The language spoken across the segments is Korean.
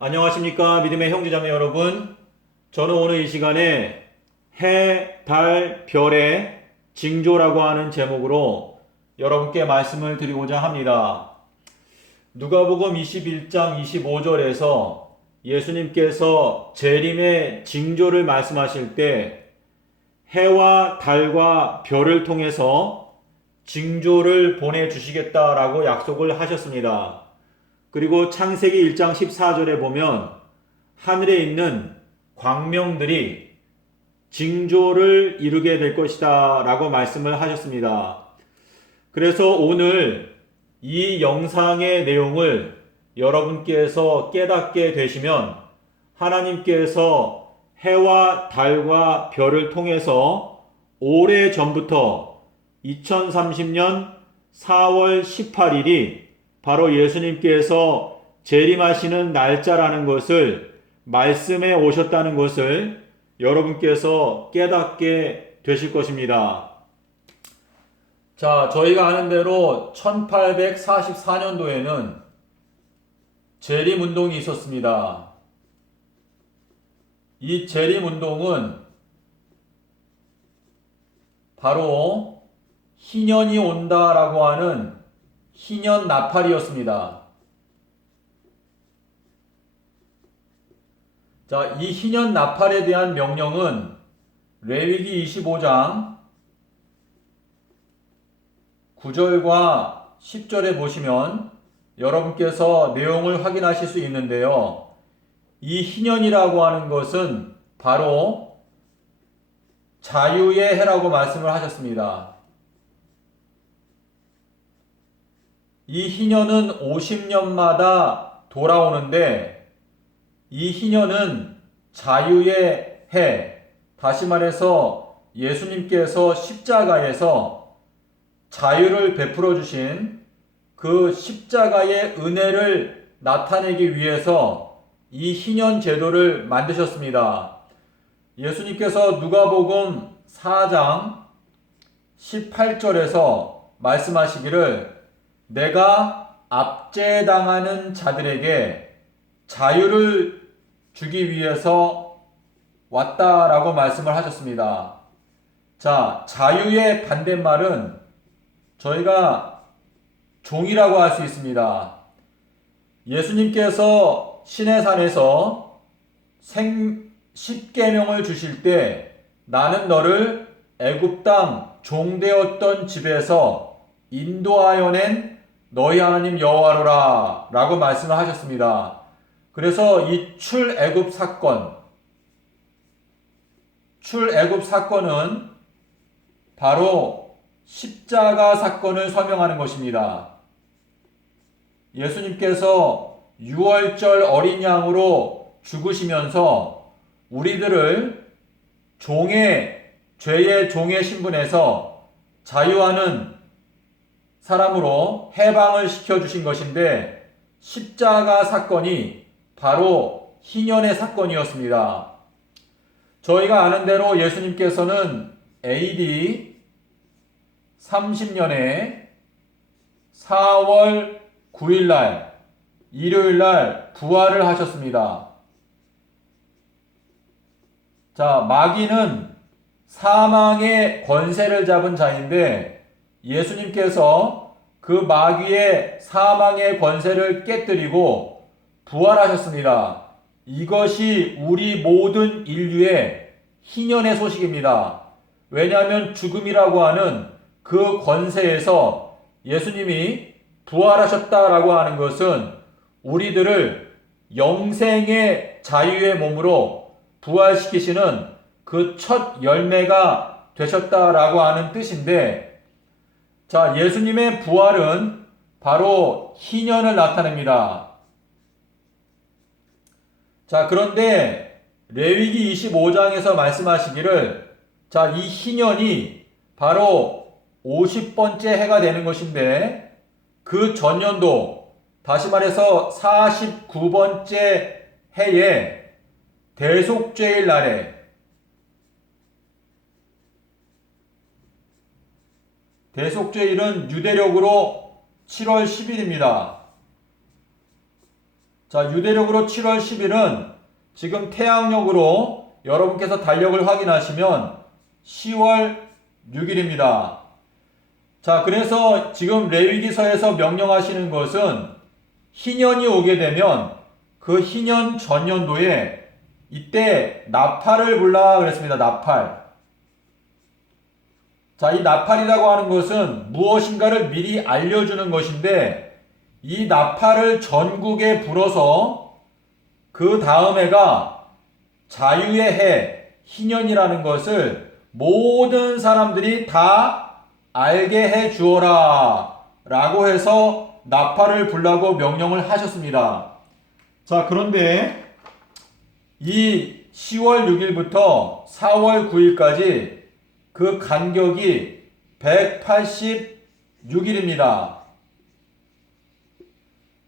안녕하십니까 믿음의 형제자매 여러분. 저는 오늘 이 시간에 해, 달, 별의 징조라고 하는 제목으로 여러분께 말씀을 드리고자 합니다. 누가복음 21장 25절에서 예수님께서 재림의 징조를 말씀하실 때 해와 달과 별을 통해서 징조를 보내주시겠다라고 약속을 하셨습니다. 그리고 창세기 1장 14절에 보면 하늘에 있는 광명들이 징조를 이루게 될 것이다 라고 말씀을 하셨습니다. 그래서 오늘 이 영상의 내용을 여러분께서 깨닫게 되시면 하나님께서 해와 달과 별을 통해서 오래 전부터 2030년 4월 18일이 바로 예수님께서 재림하시는 날짜라는 것을 말씀해 오셨다는 것을 여러분께서 깨닫게 되실 것입니다. 자, 저희가 아는 대로 1844년도에는 재림운동이 있었습니다. 이 재림운동은 바로 희년이 온다라고 하는 희년 나팔이었습니다. 자, 이 희년 나팔에 대한 명령은 레위기 25장 9절과 10절에 보시면 여러분께서 내용을 확인하실 수 있는데요. 이 희년이라고 하는 것은 바로 자유의 해라고 말씀을 하셨습니다. 이 희년은 50년마다 돌아오는데 이 희년은 자유의 해, 다시 말해서 예수님께서 십자가에서 자유를 베풀어 주신 그 십자가의 은혜를 나타내기 위해서 이 희년 제도를 만드셨습니다. 예수님께서 누가복음 4장 18절에서 말씀하시기를 내가 압제당하는 자들에게 자유를 주기 위해서 왔다라고 말씀을 하셨습니다. 자, 자유의 반대말은 저희가 종이라고 할 수 있습니다. 예수님께서 시내산에서 십계명을 주실 때 나는 너를 애굽 땅 종되었던 집에서 인도하여 낸 너희 하나님 여호와로라 라고 말씀을 하셨습니다. 그래서 이 출애굽 사건은 바로 십자가 사건을 설명하는 것입니다. 예수님께서 6월절 어린 양으로 죽으시면서 우리들을 죄의 종의 신분에서 자유하는 사람으로 해방을 시켜주신 것인데 십자가 사건이 바로 희년의 사건이었습니다. 저희가 아는 대로 예수님께서는 AD 30년에 4월 9일날 일요일날 부활을 하셨습니다. 자, 마귀는 사망의 권세를 잡은 자인데 예수님께서 그 마귀의 사망의 권세를 깨뜨리고 부활하셨습니다. 이것이 우리 모든 인류의 희년의 소식입니다. 왜냐하면 죽음이라고 하는 그 권세에서 예수님이 부활하셨다라고 하는 것은 우리들을 영생의 자유의 몸으로 부활시키시는 그 첫 열매가 되셨다라고 하는 뜻인데, 자, 예수님의 부활은 바로 희년을 나타냅니다. 자, 그런데 레위기 25장에서 말씀하시기를 자, 이 희년이 바로 50번째 해가 되는 것인데 그 전년도, 다시 말해서 49번째 해에 대속죄일 날에 대속죄일은 유대력으로 7월 10일입니다. 자, 유대력으로 7월 10일은 지금 태양력으로 여러분께서 달력을 확인하시면 10월 6일입니다. 자, 그래서 지금 레위기서에서 명령하시는 것은 희년이 오게 되면 그 희년 전년도에 이때 나팔을 불라 그랬습니다. 나팔. 자, 이 나팔이라고 하는 것은 무엇인가를 미리 알려주는 것인데 이 나팔을 전국에 불어서 그 다음 해가 자유의 해, 희년이라는 것을 모든 사람들이 다 알게 해 주어라 라고 해서 나팔을 불라고 명령을 하셨습니다. 자, 그런데 이 10월 6일부터 4월 9일까지 그 간격이 186일입니다.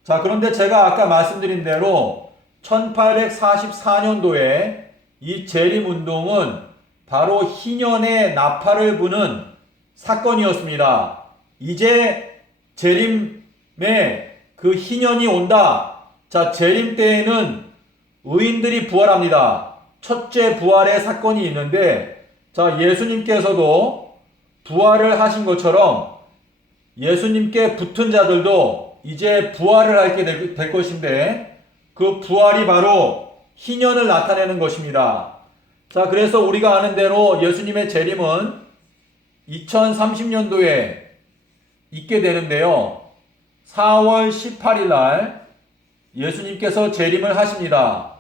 자, 그런데 제가 아까 말씀드린 대로 1844년도에 이 재림운동은 바로 희년의 나팔을 부는 사건이었습니다. 이제 재림의 그 희년이 온다. 자, 재림 때에는 의인들이 부활합니다. 첫째 부활의 사건이 있는데, 자, 예수님께서도 부활을 하신 것처럼 예수님께 붙은 자들도 이제 부활을 하게 될 것인데, 그 부활이 바로 희년을 나타내는 것입니다. 자, 그래서 우리가 아는 대로 예수님의 재림은 2030년도에 있게 되는데요. 4월 18일 날 예수님께서 재림을 하십니다.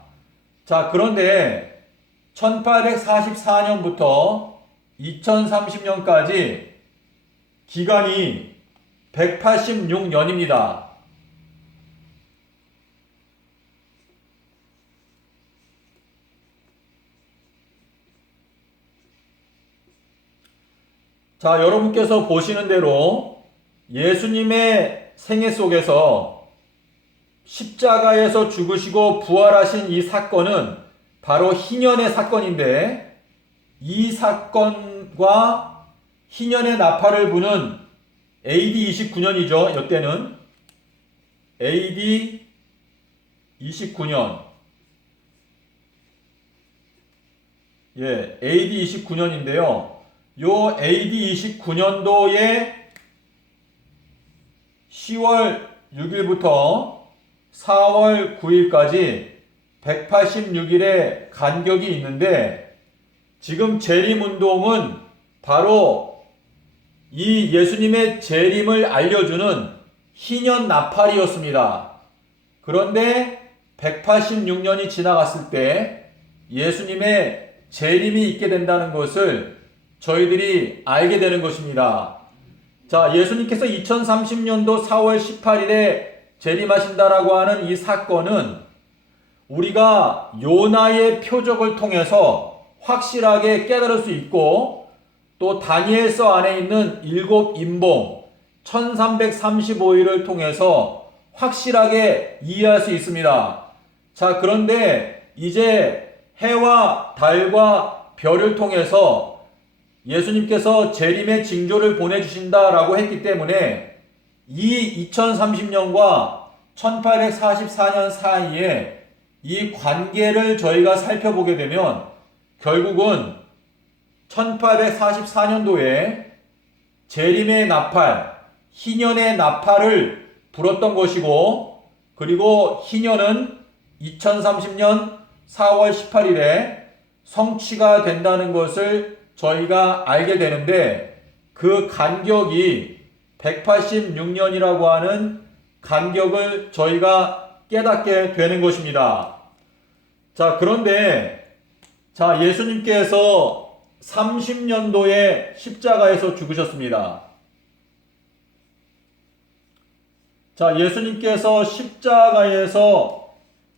자, 그런데 1844년부터 2030년까지 기간이 186년입니다. 자, 여러분께서 보시는 대로 예수님의 생애 속에서 십자가에서 죽으시고 부활하신 이 사건은 바로 희년의 사건인데, 이 사건과 희년의 나팔을 부는 AD 29년이죠. 이때는 AD 29년. 예, AD 29년인데요. 요 AD 29년도에 10월 6일부터 4월 9일까지 186일의 간격이 있는데, 지금 재림운동은 바로 이 예수님의 재림을 알려주는 희년 나팔이었습니다. 그런데 186년이 지나갔을 때 예수님의 재림이 있게 된다는 것을 저희들이 알게 되는 것입니다. 자, 예수님께서 2030년도 4월 18일에 재림하신다라고 하는 이 사건은 우리가 요나의 표적을 통해서 확실하게 깨달을 수 있고, 또 다니엘서 안에 있는 일곱 인봉 1335일을 통해서 확실하게 이해할 수 있습니다. 자, 그런데 이제 해와 달과 별을 통해서 예수님께서 재림의 징조를 보내주신다라고 했기 때문에 이 2030년과 1844년 사이에 이 관계를 저희가 살펴보게 되면 결국은 1844년도에 재림의 나팔, 희년의 나팔을 불었던 것이고, 그리고 희년은 2030년 4월 18일에 성취가 된다는 것을 저희가 알게 되는데, 그 간격이 186년이라고 하는 간격을 저희가 깨닫게 되는 것입니다. 자, 그런데 자, 예수님께서 30년도에 십자가에서 죽으셨습니다. 자, 예수님께서 십자가에서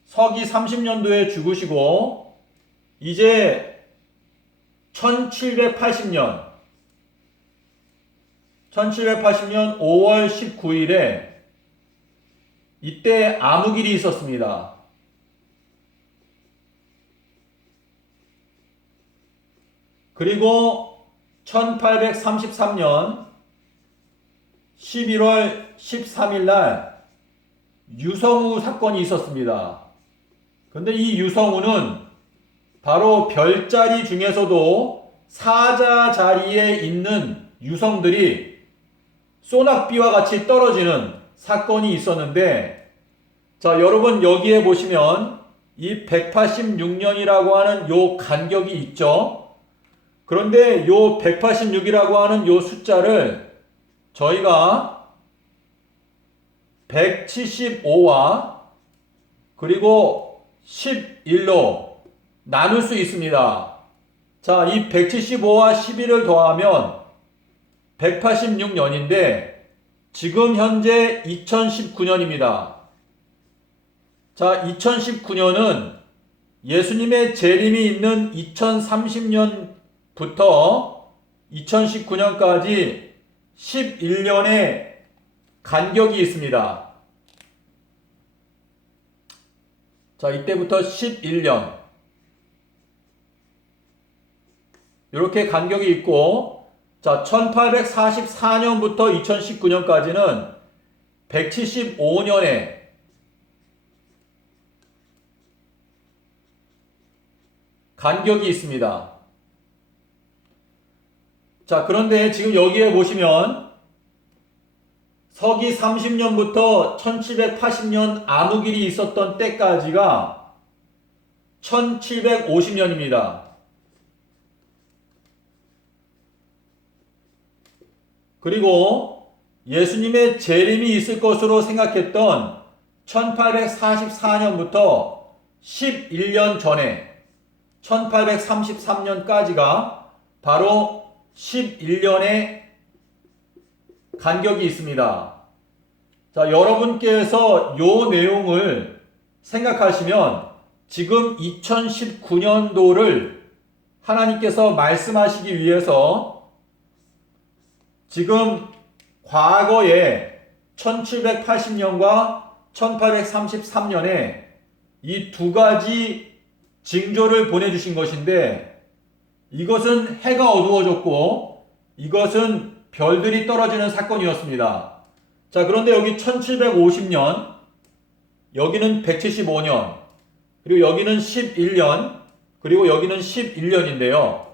서기 30년도에 죽으시고 이제 1780년 5월 19일에 이때 암흑일이 있었습니다. 그리고 1833년 11월 13일 날 유성우 사건이 있었습니다. 근데 이 유성우는 바로 별자리 중에서도 사자 자리에 있는 유성들이 소낙비와 같이 떨어지는 사건이 있었는데, 자, 여러분 여기에 보시면 이 186년이라고 하는 요 간격이 있죠. 그런데 요 186이라고 하는 요 숫자를 저희가 175와 그리고 11로 나눌 수 있습니다. 자, 이 175와 11을 더하면 186년인데 지금 현재 2019년입니다. 자, 2019년은 예수님의 재림이 있는 2030년부터 2019년까지 11년의 간격이 있습니다. 자, 이때부터 11년. 이렇게 간격이 있고, 자, 1844년부터 2019년까지는 175년의 간격이 있습니다. 자, 그런데 지금 여기에 보시면 서기 30년부터 1780년 암흑일이 있었던 때까지가 1750년입니다. 그리고 예수님의 재림이 있을 것으로 생각했던 1844년부터 11년 전에 1833년까지가 바로 11년의 간격이 있습니다. 자, 여러분께서 요 내용을 생각하시면 지금 2019년도를 하나님께서 말씀하시기 위해서 지금 과거에 1780년과 1833년에 이 두 가지 징조를 보내주신 것인데, 이것은 해가 어두워졌고 이것은 별들이 떨어지는 사건이었습니다. 자, 그런데 여기 1750년, 여기는 175년, 그리고 여기는 11년, 그리고 여기는 11년인데요.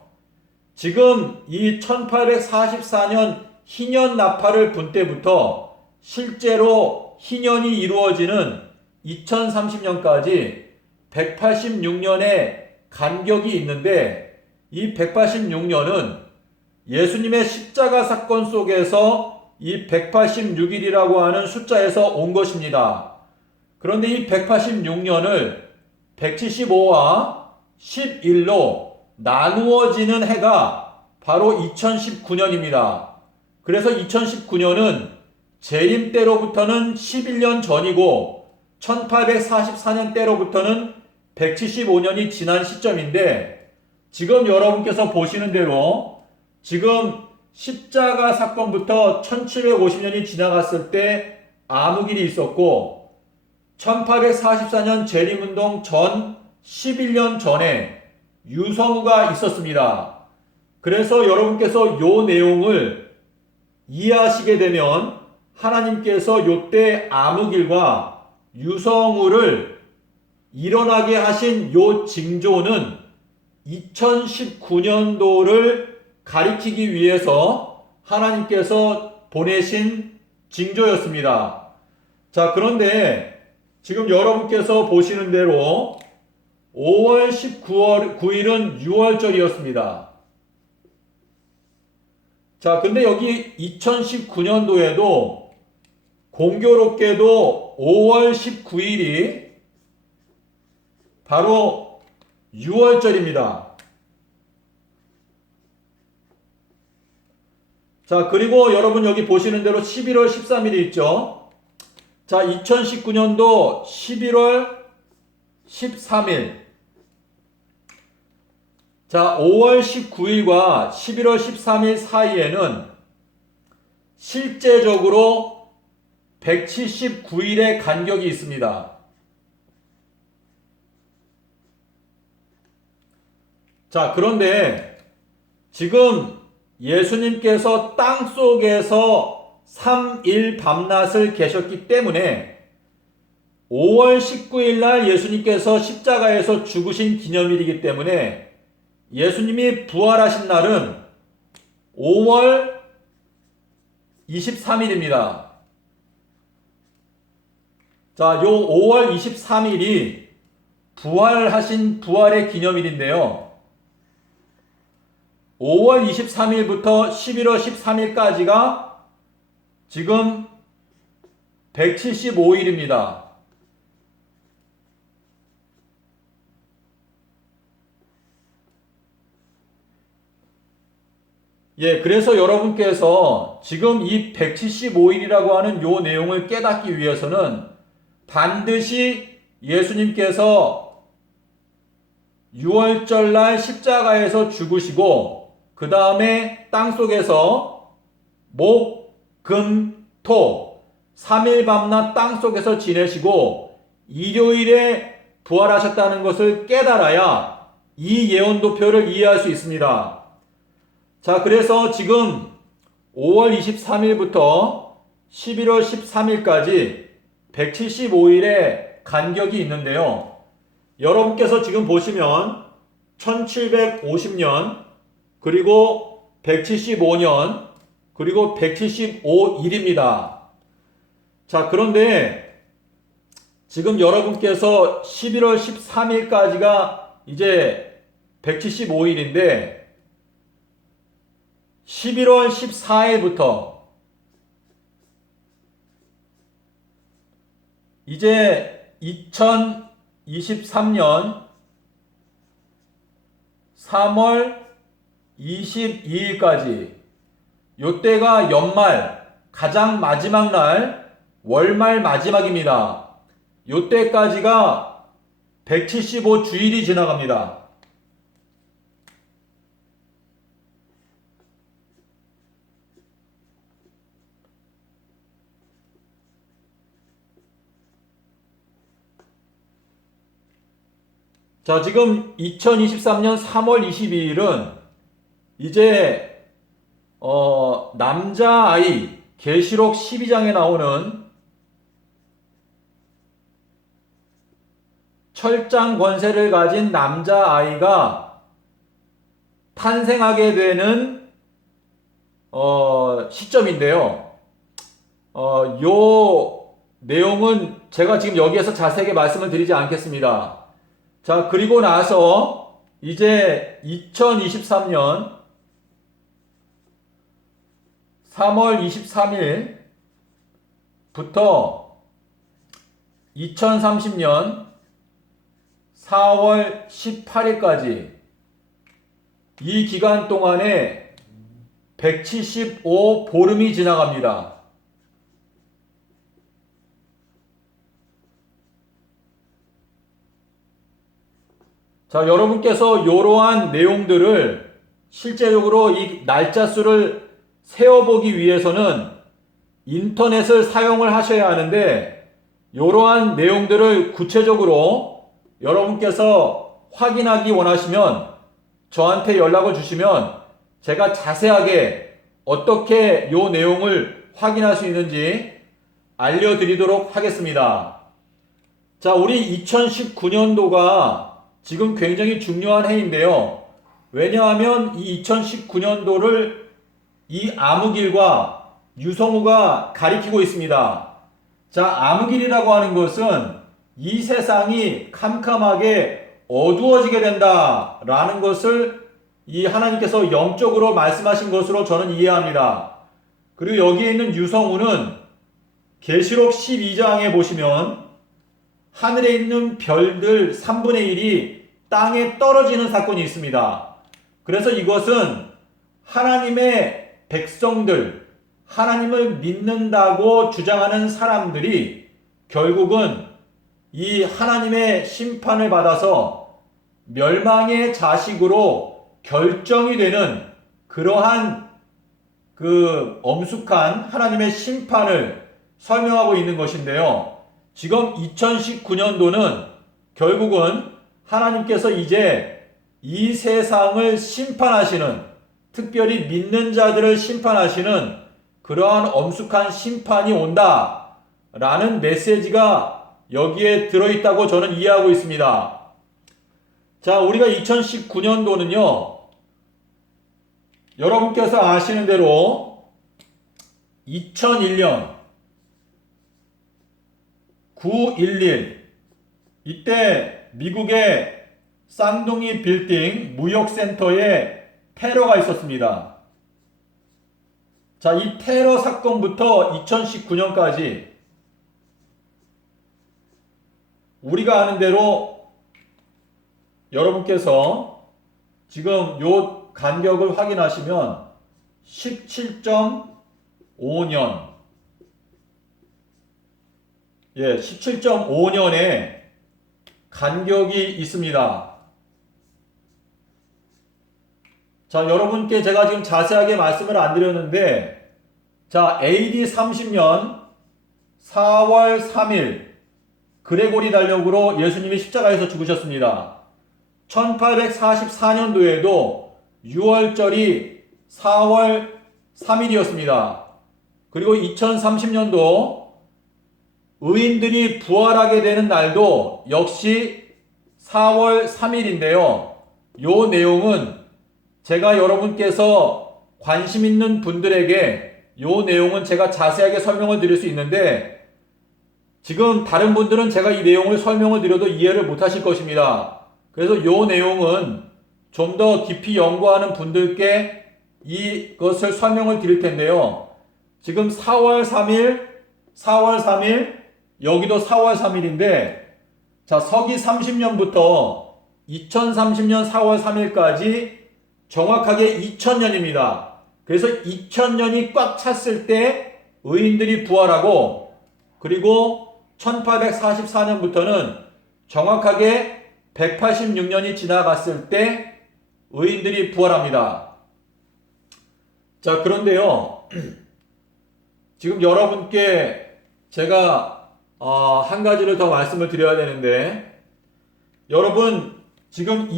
지금 이 1844년 희년 나팔을 분 때부터 실제로 희년이 이루어지는 2030년까지 186년의 간격이 있는데, 이 186년은 예수님의 십자가 사건 속에서 이 186일이라고 하는 숫자에서 온 것입니다. 그런데 이 186년을 175와 11로 나누어지는 해가 바로 2019년입니다. 그래서 2019년은 재림 때로부터는 11년 전이고 1844년 때로부터는 175년이 지난 시점인데, 지금 여러분께서 보시는 대로 지금 십자가 사건부터 1750년이 지나갔을 때 암흑일이 있었고, 1844년 재림운동 전 11년 전에 유성우가 있었습니다. 그래서 여러분께서 요 내용을 이해하시게 되면 하나님께서 요때 암흑일과 유성우를 일어나게 하신 요 징조는 2019년도를 가리키기 위해서 하나님께서 보내신 징조였습니다. 자, 그런데 지금 여러분께서 보시는 대로 5월 19일은 6월절이었습니다. 자, 근데 여기 2019년도에도 공교롭게도 5월 19일이 바로 6월절입니다. 자, 그리고 여러분 여기 보시는 대로 11월 13일이 있죠. 자, 2019년도 11월 13일. 자, 5월 19일과 11월 13일 사이에는 실제적으로 179일의 간격이 있습니다. 자, 그런데 지금 예수님께서 땅 속에서 3일 밤낮을 계셨기 때문에 5월 19일 날 예수님께서 십자가에서 죽으신 기념일이기 때문에 예수님이 부활하신 날은 5월 23일입니다. 자, 요 5월 23일이 부활하신 부활의 기념일인데요. 5월 23일부터 11월 13일까지가 지금 175일입니다. 예, 그래서 여러분께서 지금 이 175일이라고 하는 요 내용을 깨닫기 위해서는 반드시 예수님께서 6월절 날 십자가에서 죽으시고 그 다음에 땅속에서 목, 금, 토 3일 밤낮 땅속에서 지내시고 일요일에 부활하셨다는 것을 깨달아야 이 예언도표를 이해할 수 있습니다. 자, 그래서 지금 5월 23일부터 11월 13일까지 175일의 간격이 있는데요. 여러분께서 지금 보시면 1750년, 그리고 175년, 그리고 175일입니다. 자, 그런데 지금 여러분께서 11월 13일까지가 이제 175일인데 11월 14일부터 이제 2023년 3월 22일까지 요때가 연말 가장 마지막 날 월말 마지막입니다. 요때까지가 175주일이 지나갑니다. 자, 지금 2023년 3월 22일은 이제 남자아이 계시록 12장에 나오는 철장 권세를 가진 남자아이가 탄생하게 되는 시점인데요. 요 내용은 제가 지금 여기에서 자세하게 말씀을 드리지 않겠습니다. 자, 그리고 나서 이제 2023년 3월 23일부터 2030년 4월 18일까지 이 기간 동안에 175보름이 지나갑니다. 자, 여러분께서 이러한 내용들을 실제적으로 이 날짜 수를 세어보기 위해서는 인터넷을 사용을 하셔야 하는데 이러한 내용들을 구체적으로 여러분께서 확인하기 원하시면 저한테 연락을 주시면 제가 자세하게 어떻게 이 내용을 확인할 수 있는지 알려드리도록 하겠습니다. 자, 우리 2019년도가 지금 굉장히 중요한 해인데요. 왜냐하면 이 2019년도를 이 암흑일과 유성우가 가리키고 있습니다. 자, 암흑일이라고 하는 것은 이 세상이 캄캄하게 어두워지게 된다라는 것을 이 하나님께서 영적으로 말씀하신 것으로 저는 이해합니다. 그리고 여기에 있는 유성우는 계시록 12장에 보시면 하늘에 있는 별들 3분의 1이 땅에 떨어지는 사건이 있습니다. 그래서 이것은 하나님의 백성들, 하나님을 믿는다고 주장하는 사람들이 결국은 이 하나님의 심판을 받아서 멸망의 자식으로 결정이 되는 그러한 그 엄숙한 하나님의 심판을 설명하고 있는 것인데요. 지금 2019년도는 결국은 하나님께서 이제 이 세상을 심판하시는, 특별히 믿는 자들을 심판하시는 그러한 엄숙한 심판이 온다 라는 메시지가 여기에 들어있다고 저는 이해하고 있습니다. 자, 우리가 2019년도는요, 여러분께서 아시는 대로 2001년 9.11 이때 미국의 쌍둥이 빌딩 무역센터에 테러가 있었습니다. 자, 이 테러 사건부터 2019년까지 우리가 아는 대로 여러분께서 지금 요 간격을 확인하시면 17.5년 17.5년의 간격이 있습니다. 자, 여러분께 제가 지금 자세하게 말씀을 안 드렸는데, 자, AD 30년 4월 3일 그레고리 달력으로 예수님이 십자가에서 죽으셨습니다. 1844년도에도 6월절이 4월 3일이었습니다. 그리고 2030년도 의인들이 부활하게 되는 날도 역시 4월 3일인데요. 요 내용은 제가 여러분께서 관심 있는 분들에게 요 내용은 제가 자세하게 설명을 드릴 수 있는데, 지금 다른 분들은 제가 이 내용을 설명을 드려도 이해를 못 하실 것입니다. 그래서 요 내용은 좀 더 깊이 연구하는 분들께 이것을 설명을 드릴 텐데요. 지금 4월 3일, 여기도 4월 3일인데, 자, 서기 30년부터 2030년 4월 3일까지 정확하게 2000년입니다. 그래서 2000년이 꽉 찼을 때 의인들이 부활하고, 그리고 1844년부터는 정확하게 186년이 지나갔을 때 의인들이 부활합니다. 자, 그런데요, 지금 여러분께 제가 한 가지를 더 말씀을 드려야 되는데, 여러분 지금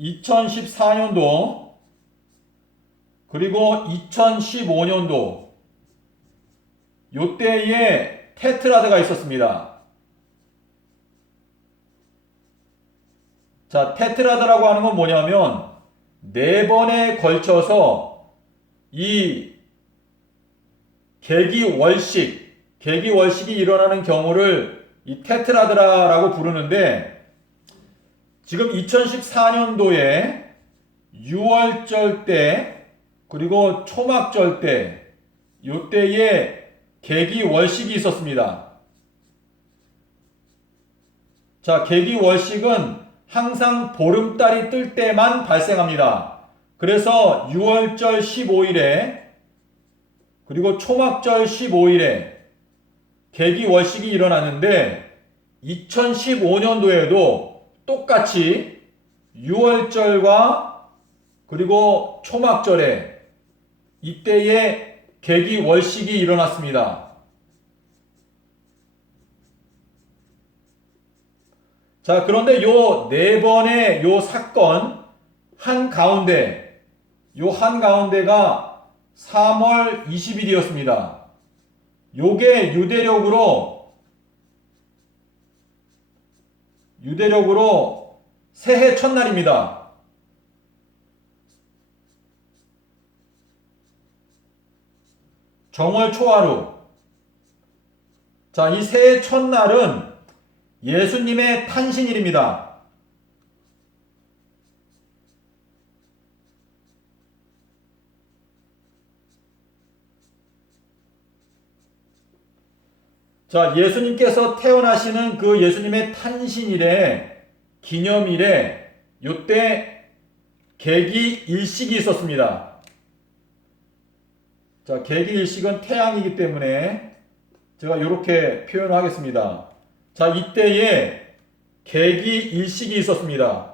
2014년도 그리고 2015년도 요때에 테트라드가 있었습니다. 자, 테트라드라고 하는 건 뭐냐면 4번에 걸쳐서 이 계기월식이 일어나는 경우를 이 테트라드라고 부르는데, 지금 2014년도에 6월절 때 그리고 초막절 때 요때에 계기월식이 있었습니다. 자, 계기월식은 항상 보름달이 뜰 때만 발생합니다. 그래서 6월절 15일에 그리고 초막절 15일에 계기월식이 일어났는데, 2015년도에도 똑같이 6월절과 그리고 초막절에 이때에 계기월식이 일어났습니다. 자, 그런데 요 4번의 요 사건 한가운데가 3월 20일이었습니다. 요게 유대력으로 새해 첫날입니다. 정월 초하루. 자, 이 새해 첫날은 예수님의 탄신일입니다. 자, 예수님께서 태어나시는 그 예수님의 탄신일에, 기념일에 요때 계기일식이 있었습니다. 자, 계기일식은 태양이기 때문에 제가 이렇게 표현을 하겠습니다. 자, 이때에 계기일식이 있었습니다.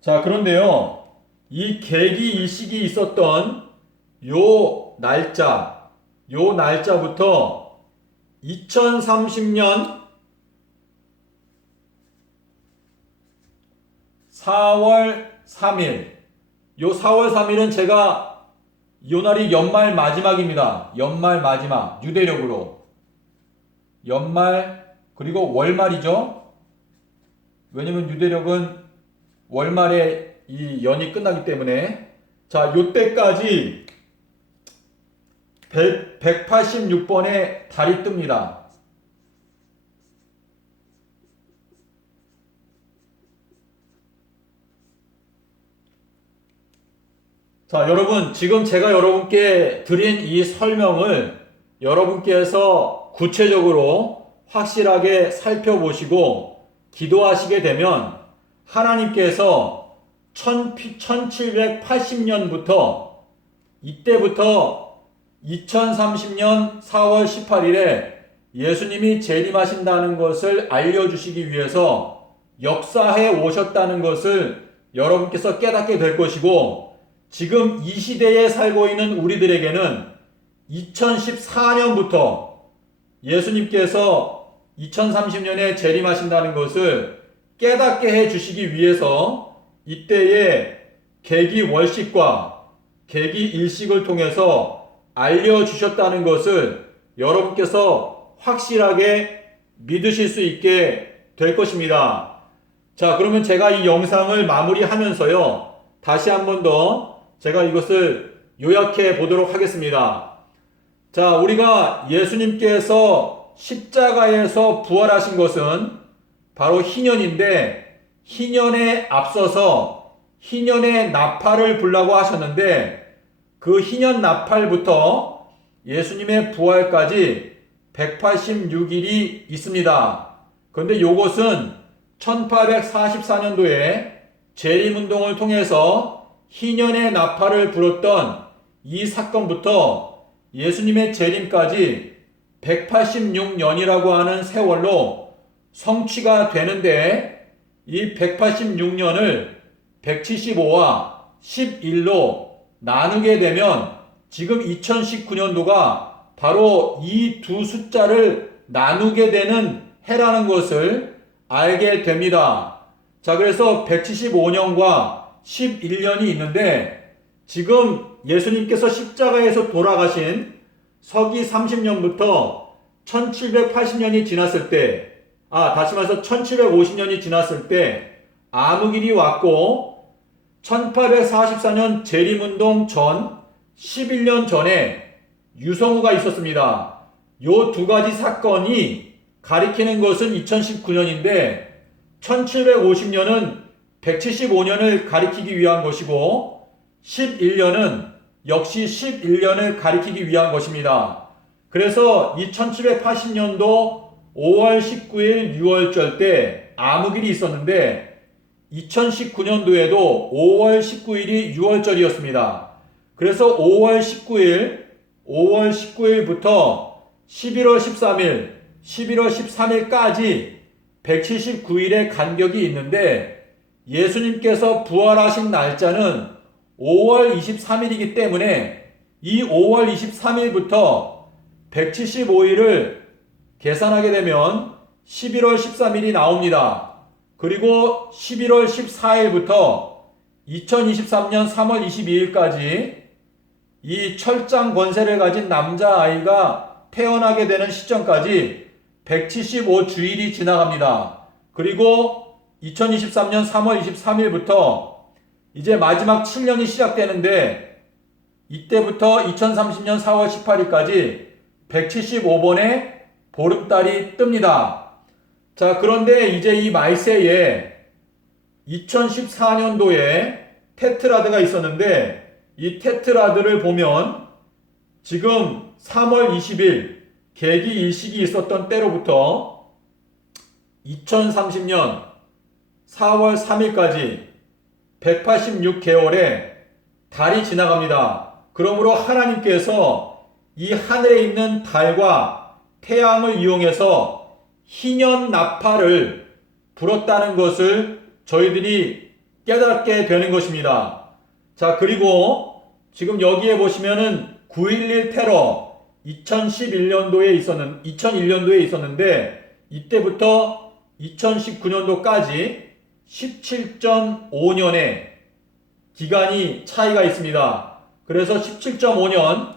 자, 그런데요, 이 계기일식이 있었던 요 날짜부터 2030년 4월 3일. 요 4월 3일은 제가 요 날이 연말 마지막입니다. 연말 마지막. 유대력으로. 연말 그리고 월말이죠. 왜냐면 유대력은 월말에 이 연이 끝나기 때문에. 자, 요때까지 186번의 달이 뜹니다. 자, 여러분, 지금 제가 여러분께 드린 이 설명을 여러분께서 구체적으로 확실하게 살펴보시고 기도하시게 되면 하나님께서 1780년부터 이때부터 2030년 4월 18일에 예수님이 재림하신다는 것을 알려주시기 위해서 역사해 오셨다는 것을 여러분께서 깨닫게 될 것이고, 지금 이 시대에 살고 있는 우리들에게는 2014년부터 예수님께서 2030년에 재림하신다는 것을 깨닫게 해 주시기 위해서 이때의 계기 월식과 계기 일식을 통해서 알려주셨다는 것을 여러분께서 확실하게 믿으실 수 있게 될 것입니다. 자, 그러면 제가 이 영상을 마무리하면서요, 다시 한 번 더 제가 이것을 요약해 보도록 하겠습니다. 자, 우리가 예수님께서 십자가에서 부활하신 것은 바로 희년인데, 희년에 앞서서 희년의 나팔을 불라고 하셨는데, 그 희년 나팔부터 예수님의 부활까지 186일이 있습니다. 그런데 이것은 1844년도에 재림운동을 통해서 희년의 나팔을 불었던 이 사건부터 예수님의 재림까지 186년이라고 하는 세월로 성취가 되는데, 이 186년을 175와 11로 나누게 되면 지금 2019년도가 바로 이 두 숫자를 나누게 되는 해라는 것을 알게 됩니다. 자, 그래서 175년과 11년이 있는데, 지금 예수님께서 십자가에서 돌아가신 서기 30년부터 1780년이 지났을 때, 다시 말해서 1750년이 지났을 때 암흑일이 왔고, 1844년 재림운동 전 11년 전에 유성우가 있었습니다. 요 두 가지 사건이 가리키는 것은 2019년인데 1750년은 175년을 가리키기 위한 것이고, 11년은 역시 11년을 가리키기 위한 것입니다. 그래서 이 1780년도 5월 19일 6월절 때 암흑일이 있었는데, 2019년도에도 5월 19일이 6월절이었습니다. 그래서 5월 19일부터 11월 13일, 11월 13일까지 179일의 간격이 있는데, 예수님께서 부활하신 날짜는 5월 23일이기 때문에 이 5월 23일부터 175일을 계산하게 되면 11월 13일이 나옵니다. 그리고 11월 14일부터 2023년 3월 22일까지 이 철장 권세를 가진 남자아이가 태어나게 되는 시점까지 175주일이 지나갑니다. 그리고 2023년 3월 23일부터 이제 마지막 7년이 시작되는데, 이때부터 2030년 4월 18일까지 175번의 보름달이 뜹니다. 자, 그런데 이제 이 말세에 2014년도에 테트라드가 있었는데, 이 테트라드를 보면 지금 3월 20일 계기 일식이 있었던 때로부터 2030년 4월 3일까지 186개월에 달이 지나갑니다. 그러므로 하나님께서 이 하늘에 있는 달과 태양을 이용해서 희년 나팔을 불었다는 것을 저희들이 깨닫게 되는 것입니다. 자, 그리고 지금 여기에 보시면은 9.11 테러 2001년도에 있었는데, 이때부터 2019년도까지 17.5년의 기간이 차이가 있습니다. 그래서 17.5년,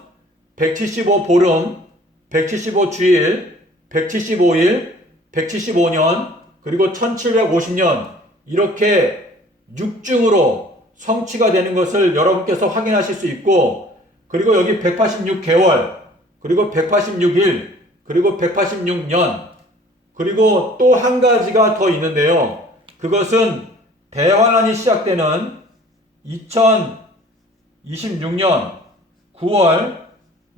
175보름, 175주일, 175일, 175년, 그리고 1750년 이렇게 6중으로 성취가 되는 것을 여러분께서 확인하실 수 있고, 그리고 여기 186개월, 그리고 186일, 그리고 186년, 그리고 또 한 가지가 더 있는데요. 그것은 대환란이 시작되는 2026년 9월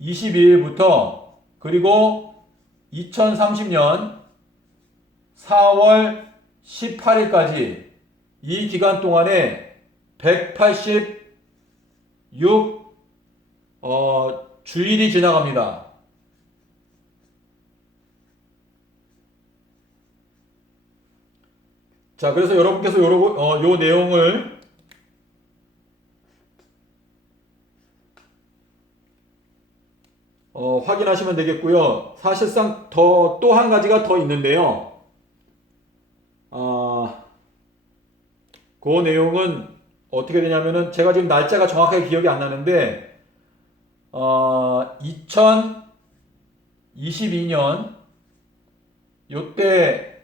22일부터 그리고 2030년 4월 18일까지 이 기간 동안에 186 주일이 지나갑니다. 자, 그래서 여러분께서 요 내용을 확인하시면 되겠고요. 사실상 또 한 가지가 더 있는데요. 그 내용은 어떻게 되냐면은 제가 지금 날짜가 정확하게 기억이 안 나는데 2022년 요때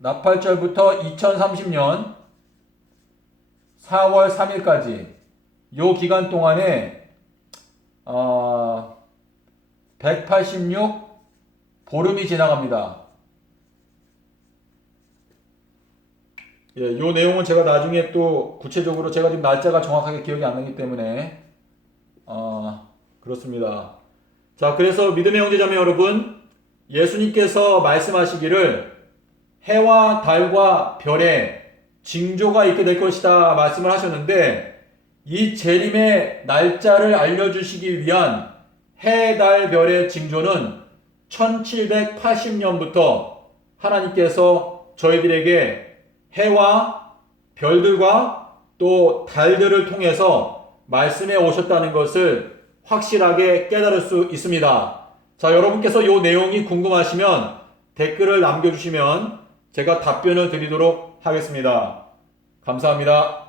나팔절부터 2030년 4월 3일까지 요 기간 동안에 186 보름이 지나갑니다. 예, 요 내용은 제가 나중에 또 구체적으로 제가 지금 날짜가 정확하게 기억이 안 나기 때문에 그렇습니다. 자, 그래서 믿음의 형제자매 여러분, 예수님께서 말씀하시기를 해와 달과 별에 징조가 있게 될 것이다 말씀을 하셨는데, 이 재림의 날짜를 알려주시기 위한 해, 달, 별의 징조는 1780년부터 하나님께서 저희들에게 해와 별들과 또 달들을 통해서 말씀해 오셨다는 것을 확실하게 깨달을 수 있습니다. 자, 여러분께서 이 내용이 궁금하시면 댓글을 남겨주시면 제가 답변을 드리도록 하겠습니다. 감사합니다.